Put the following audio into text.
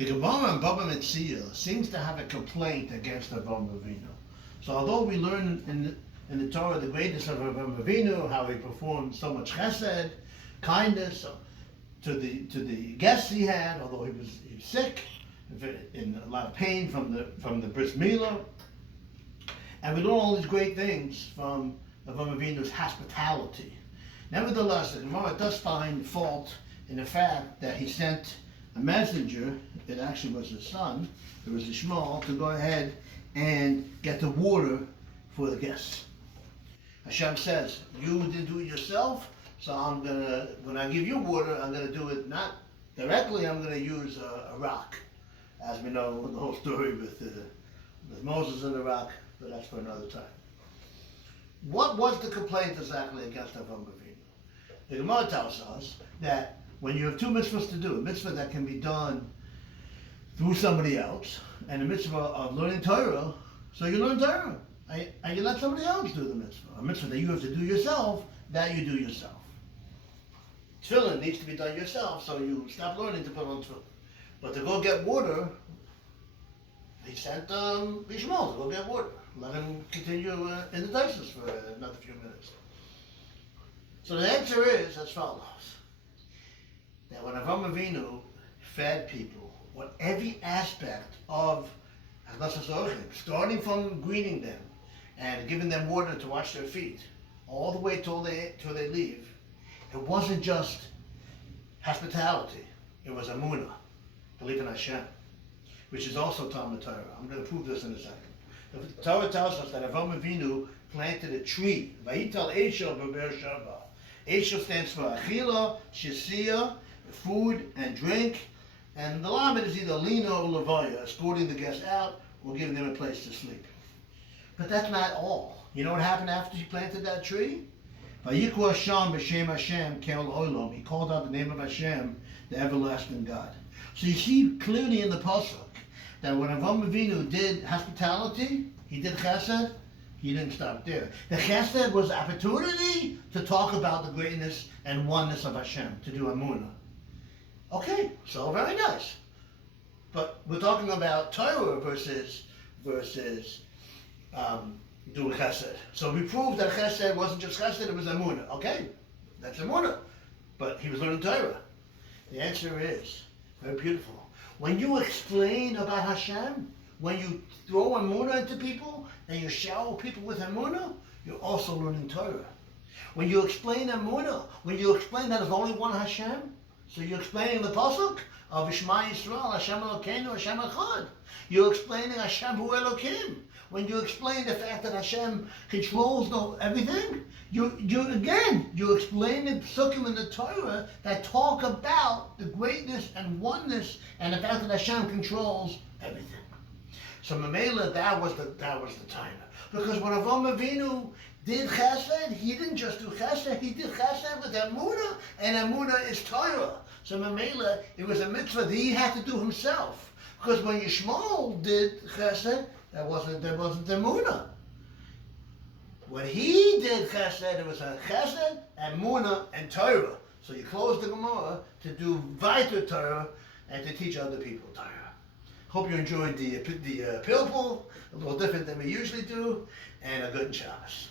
The Gemara in Baba Metzia seems to have a complaint against Avraham Avinu. So although we learn in the Torah the greatness of Avraham Avinu, how he performed so much chesed, kindness to the guests he had, although he was sick, in a lot of pain from the bris milah, and we learn all these great things from Avraham Avinu's hospitality. Nevertheless, the Gemara does find fault in the fact that he sent a messenger, it actually was his son, it was Ishmael, to go ahead and get the water for the guests. Hashem says, you didn't do it yourself, so when I give you water, I'm gonna do it not directly, I'm gonna use a rock. As we know the whole story with Moses and the rock, but that's for another time. What was the complaint exactly against Avraham Avinu? The Gemara tells us that when you have two mitzvahs to do, a mitzvah that can be done through somebody else, and a mitzvah of learning Torah, so you learn Torah, and you let somebody else do the mitzvah. A mitzvah that you have to do yourself, that you do yourself. Tefillin needs to be done yourself, so you stop learning to put on tefillin. But to go get water, he sent Ishmael to go get water. Let him continue in the Taisus for another few minutes. So the answer is as follows. That when Avraham Avinu fed people, what every aspect of starting from greeting them and giving them water to wash their feet, all the way till they leave, it wasn't just hospitality, it was Emuna, belief in Hashem, which is also Talmud Torah. I'm going to prove this in a second. The Torah tells us that Avraham Avinu planted a tree. Vayital Eisha b'Be'er Sheva. Eisha stands for Achila, Shesiya, food and drink, and the lamed is either Lina or Levaya, escorting the guests out or giving them a place to sleep. But that's not all. You know what happened after he planted that tree? Vayikra Hashem b'Shem Hashem kel olam. He called out the name of Hashem, the everlasting God. So you see clearly in the pasuk that when Avraham Avinu did hospitality, he did chesed, he didn't stop there. The chesed was the opportunity to talk about the greatness and oneness of Hashem, to do Emuna. Okay, so very nice. But we're talking about Torah versus doing chesed. So we proved that chesed wasn't just chesed, it was Emuna. Okay, that's Emuna. But he was learning Torah. The answer is very beautiful. When you explain about Hashem, when you throw Emuna into people and you shower people with Emuna, you're also learning Torah. When you explain Emuna, when you explain that there's only one Hashem, so you're explaining the pasuk of Shema Yisrael, Hashem Elokeinu, Hashem Echad. You're explaining Hashem Hu Elokim. When you explain the fact that Hashem controls everything, you're explaining psukim in the Torah that talk about the greatness and oneness and the fact that Hashem controls everything. So Mamela, that was the time. Because when Avraham Avinu did chesed, he didn't just do chesed, he did chesed with Emuna, and Emuna is Torah. So Mamela, it was a mitzvah that he had to do himself. Because when Yishmael did chesed, there wasn't Emuna. When he did chesed, it was a chesed, Emuna, and Torah. So you close the Gemara to do Vayter Torah and to teach other people Torah. Hope you enjoyed the pilpul, a little different than we usually do, and a good Shabbos.